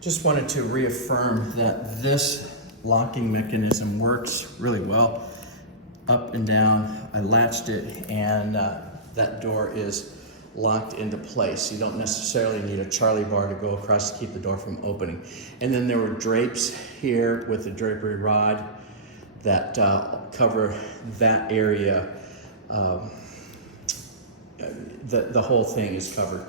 Just wanted to reaffirm that this locking mechanism works really well. Up and down, I latched it, and that door is locked into place. You don't necessarily need a Charlie bar to go across to keep the door from opening. And then there were drapes here with the drapery rod that cover that area. The whole thing is covered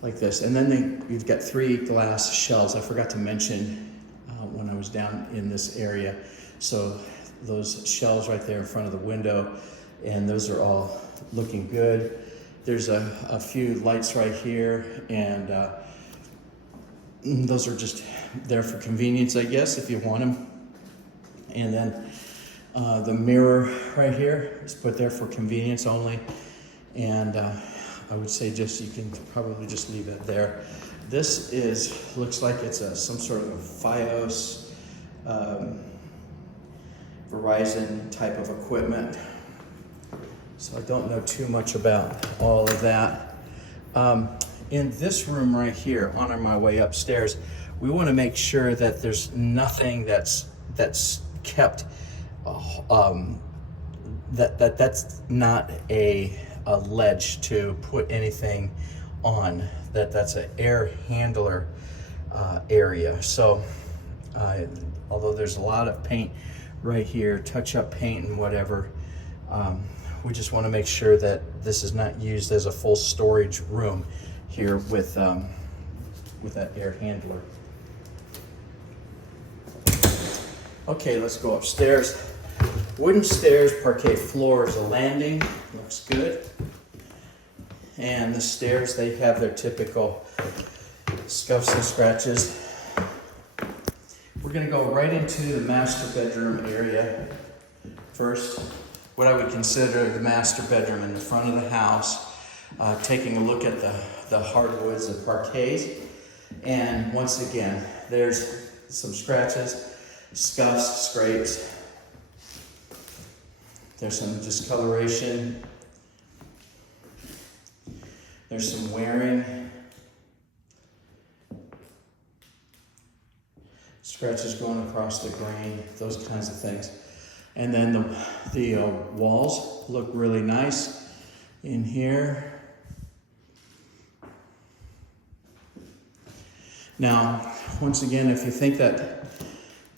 like this. And then you've got 3 glass shelves. I forgot to mention when I was down in this area. So those shelves right there in front of the window, and those are all looking good. There's a few lights right here, and those are just there for convenience, I guess, if you want them. And then the mirror right here is put there for convenience only. And I would say you can probably just leave it there. This looks like it's some sort of FiOS Verizon type of equipment. So I don't know too much about all of that. In this room right here, on my way upstairs, we want to make sure that there's nothing that's kept, that's not a ledge to put anything on. That's an air handler area. So although there's a lot of paint right here, touch-up paint and whatever, we just want to make sure that this is not used as a full storage room here with that air handler. Okay, let's go upstairs. Wooden stairs, parquet floors, a landing, looks good. And the stairs, they have their typical scuffs and scratches. We're gonna go right into the master bedroom area first. What I would consider the master bedroom in the front of the house, taking a look at the hardwoods, the parquets. And once again, there's some scratches, scuffs, scrapes. There's some discoloration. There's some wearing. Scratches going across the grain, those kinds of things. And then the walls look really nice in here. Now, once again, if you think that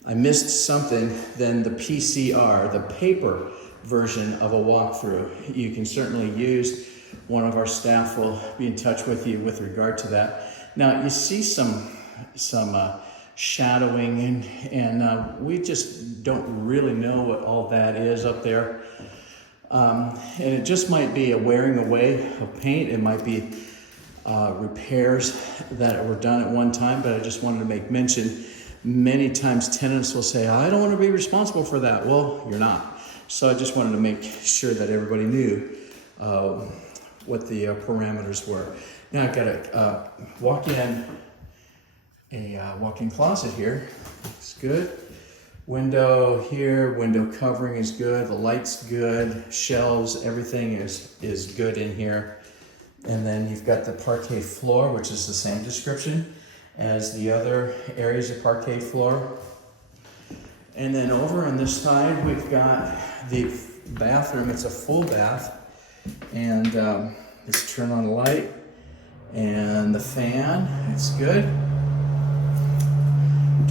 I missed something, then the PCR, the paper version of a walkthrough, you can certainly use. One of our staff will be in touch with you with regard to that. Now, you see some shadowing, and we just don't really know what all that is up there. And it just might be a wearing away of paint. It might be repairs that were done at one time, but I just wanted to make mention. Many times tenants will say, I don't want to be responsible for that. Well, you're not. So I just wanted to make sure that everybody knew what the parameters were. Now I've got a walk-in closet here. Looks good. Window here, window covering is good, the light's good, shelves, everything is good in here. And then you've got the parquet floor, which is the same description as the other areas of parquet floor. And then over on this side, we've got the bathroom. It's a full bath. And let's turn on the light. And the fan, it's good.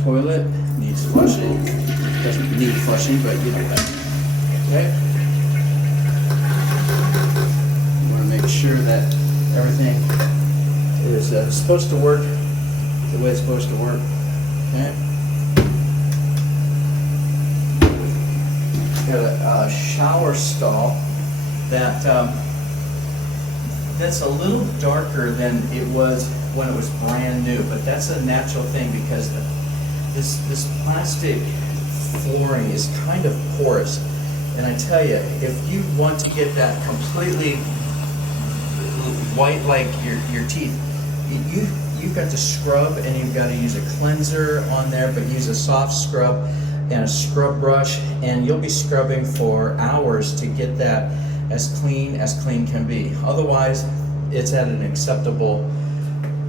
Toilet needs flushing. Doesn't need flushing, but you know that. Okay. You want to make sure that everything is supposed to work the way it's supposed to work. Okay. Got a shower stall that's a little darker than it was when it was brand new, but that's a natural thing because this plastic flooring is kind of porous. And I tell you, if you want to get that completely white like your teeth, you've got to scrub, and you've got to use a cleanser on there, but use a soft scrub and a scrub brush, and you'll be scrubbing for hours to get that as clean can be. Otherwise, it's at an acceptable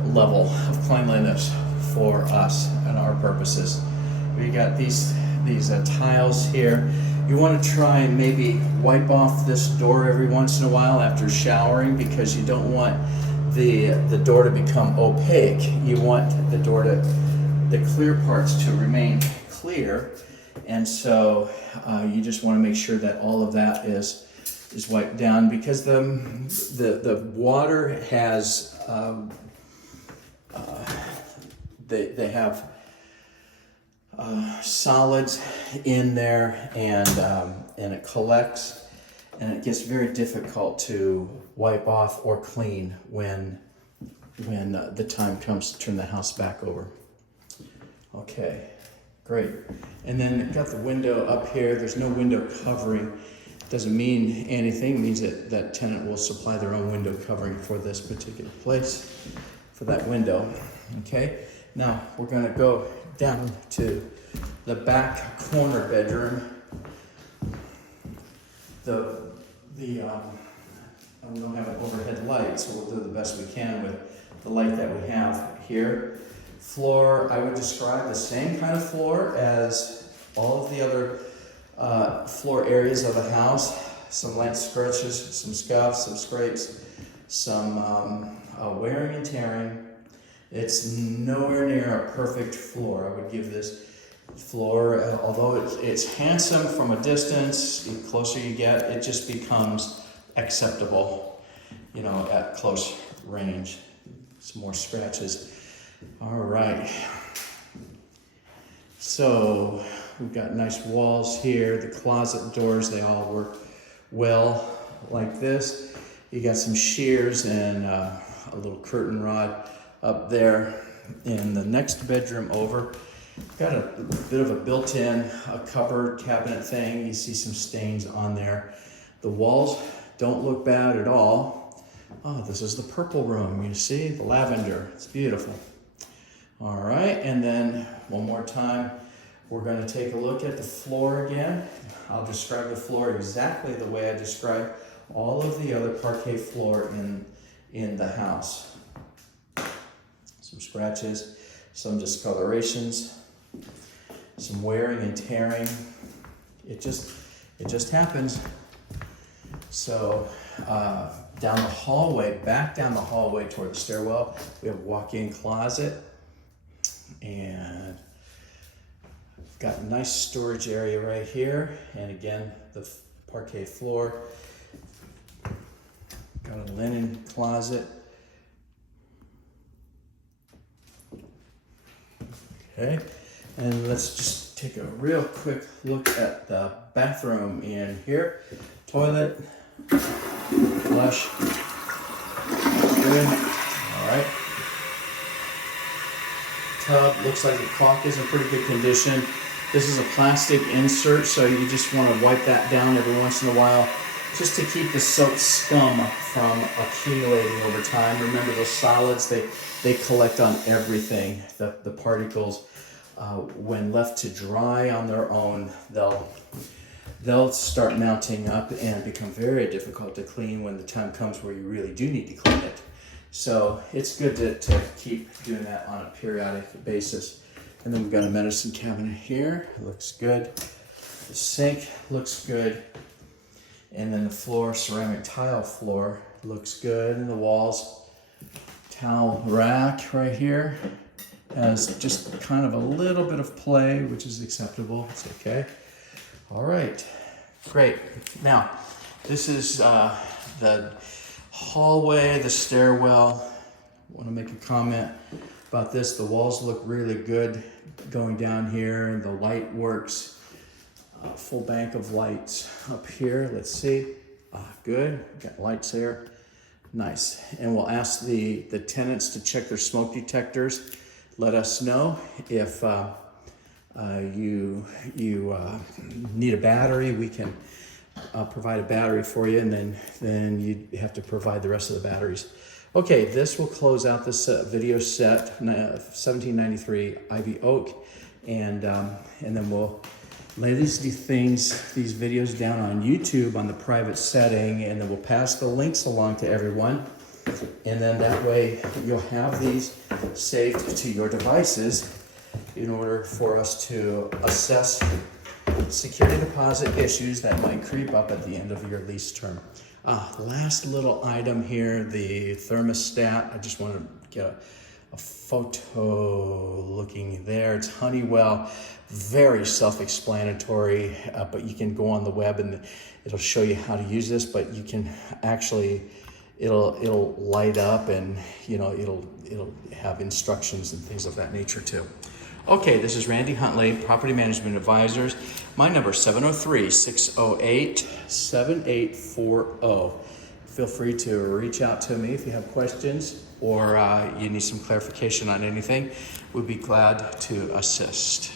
level of cleanliness for us and our purposes. We got these tiles here. You want to try and maybe wipe off this door every once in a while after showering, because you don't want the door to become opaque. You want the clear parts to remain clear, and so you just want to make sure that all of that is wiped down, because the water has they have solids in there, and it collects, and it gets very difficult to wipe off or clean when the time comes to turn the house back over. Okay, great. And then got the window up here. There's no window covering. Doesn't mean anything. It means that tenant will supply their own window covering for this particular place, for that window. Okay, now we're going to go down to the back corner bedroom. We don't have an overhead light, so we'll do the best we can with the light that we have here. Floor, I would describe the same kind of floor as all of the other floor areas of the house. Some light scratches, some scuffs, some scrapes, some wearing and tearing. It's nowhere near a perfect floor. I would give this floor, although it's handsome from a distance, the closer you get, it just becomes acceptable, at close range. Some more scratches. All right. So we've got nice walls here. The closet doors, they all work well like this. You got some shears and a little curtain rod up there. In the next bedroom over, got a bit of a built-in cupboard cabinet thing. You see some stains on there. The walls don't look bad at all. Oh, this is the purple room. You see the lavender. It's beautiful. All right, and then one more time, we're going to take a look at the floor again. I'll describe the floor exactly the way I describe all of the other parquet floor in the house. Some scratches, some discolorations, some wearing and tearing. It just happens. So down the hallway, back down the hallway toward the stairwell, we have a walk-in closet, and got a nice storage area right here. And again, the parquet floor. Got a linen closet. Okay, and let's just take a real quick look at the bathroom in here. Toilet, flush, good. All right. Tub, looks like the caulk is in pretty good condition. This is a plastic insert, so you just want to wipe that down every once in a while, just to keep the soap scum from accumulating over time. Remember, those solids, they collect on everything. The particles, when left to dry on their own, they'll start mounting up and become very difficult to clean when the time comes where you really do need to clean it. So it's good to keep doing that on a periodic basis. And then we've got a medicine cabinet here. It looks good. The sink looks good. And then the floor, ceramic tile floor, looks good. And the walls, towel rack right here has just kind of a little bit of play, which is acceptable. It's okay. All right, great. Now, this is the hallway, the stairwell. I want to make a comment about this. The walls look really good going down here, and the light works. Full bank of lights up here. Let's see. Good. Got lights there. Nice. And we'll ask the tenants to check their smoke detectors. Let us know if you need a battery. We can provide a battery for you, and then you have to provide the rest of the batteries. Okay, this will close out this video set, 1793 Ivy Oak, and then we'll lay these videos down on YouTube on the private setting, and then we'll pass the links along to everyone. And then that way you'll have these saved to your devices in order for us to assess security deposit issues that might creep up at the end of your lease term. Last little item here, the thermostat. I just want to get a photo looking there. It's Honeywell, very self-explanatory, but you can go on the web and it'll show you how to use this, but you can actually, it'll light up and it'll have instructions and things of that nature too. Okay, this is Randy Huntley, Property Management Advisors. My number is 703-608-7840. Feel free to reach out to me if you have questions or you need some clarification on anything. We'd be glad to assist.